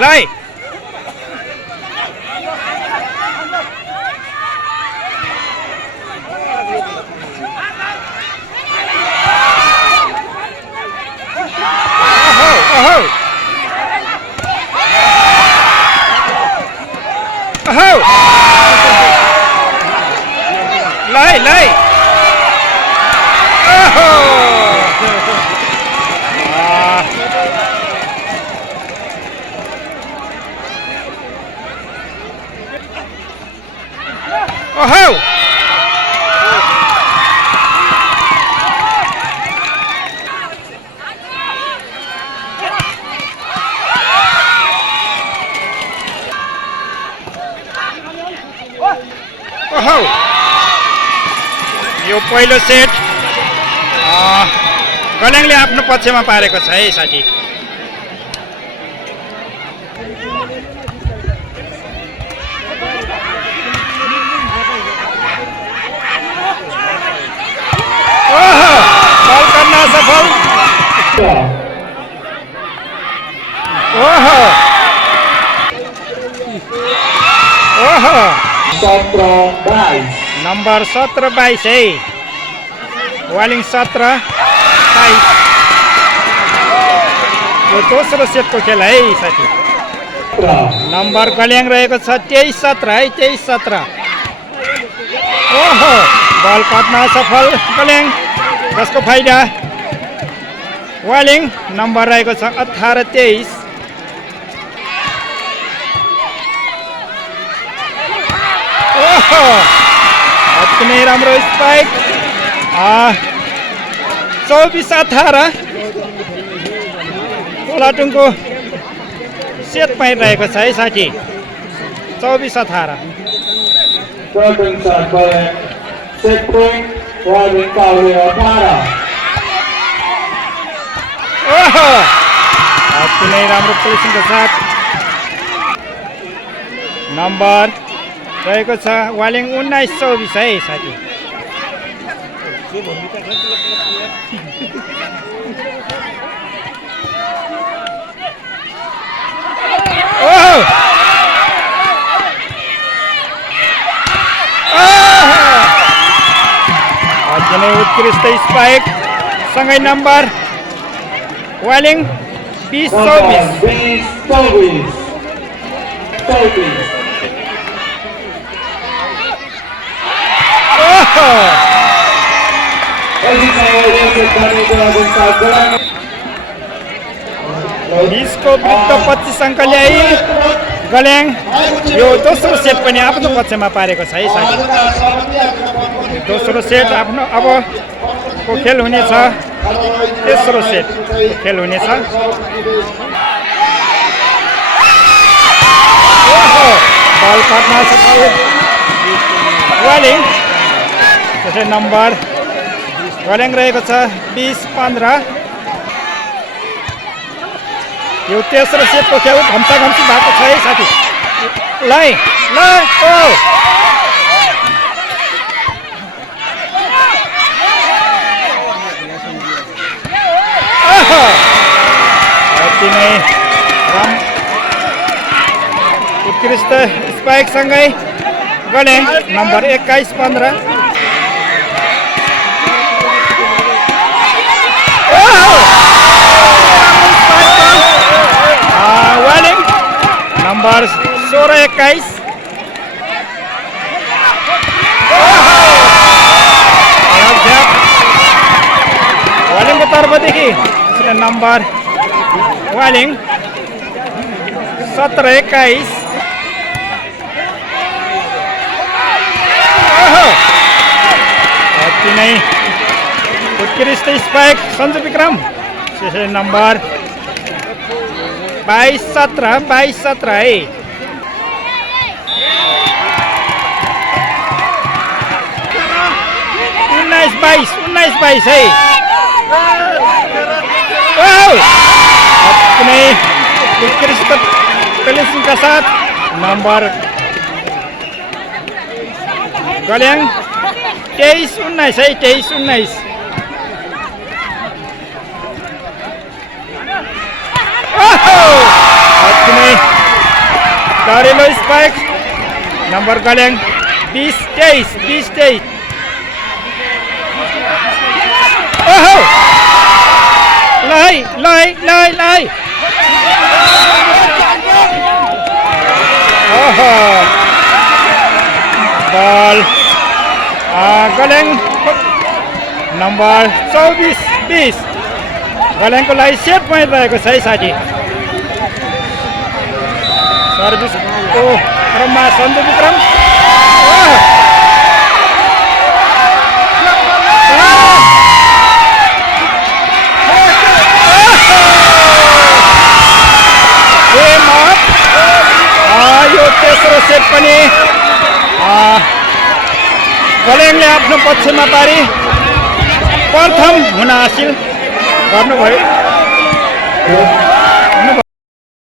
लै लै लै यो पहिलो सेट गल्याङले आफ्नो पक्षमा पारेको छ है साथी। बल गर्न सफल। नंबर 17-22 है। वालिङ 17-22 यो दोस्रो सेटको खेल है साथी। नंबर गल्याङ रहेको छ 23-17 है। 23-17 बल काट्न सफल गल्याङ, जसको फाइदा। वालिङ नंबर रहेको छ 18-23। अति नै राम्रो स्पाइक। 24-18 कोलाटुङको सेट पाइरहेको छ है साथी। 24-18 अति नै राम्रो पोजिसनको साथ नम्बर रहेको छ वालिङ 19-24 है साथी। अति नै उत्कृष्ट स्पाइक सँगै नम्बर वालिङ 20-24 20को विरुद्ध 25 अङ्क ल्याई गल्याङ यो दोस्रो सेट पनि आफ्नो पक्षमा पारेको छ है साथी। दोस्रो सेट आफ्नो अबको खेल हुनेछ। तेस्रो सेट खेल हुनेछ। बल काट्न सफल वालिङ। त्यसै नम्बर गल्याङ रहेको छ 20-15। यो तेस्रो सेटको खेल घम्साघम्सी भएको छ है साथी। लै लै अति नै उत्कृष्ट स्पाइक सँगै गल्याङ नम्बर 21-15। वालिङ नम्बर 16-21 वालिङको तर्फदेखि नम्बर वालिङ 17-21 अति नै उत्कृष्ट स्पाइक सञ्जु विक्रम। त्यसै नम्बर 22-17 है। उन्नाइस बाइस है। अपने उत्कृष्ट फिनिशिंग का साथ नंबर गल्याङ 23-19 है। 23-19 अपने दरेलो स्पाइक नम्बर गल्याङ 20-23 ओहो लै ओहो बल गल्याङ नम्बर 24-20 गल्याङको लागि सेट पोइन्ट रहेको छ है साथी सर्भिसको क्रममा सन्दु विक्रम यो तेस्रो सेट पनि गल्याङले आफ्नो पक्षमा पारी प्रथम हुन हासिल गर्नुभयो।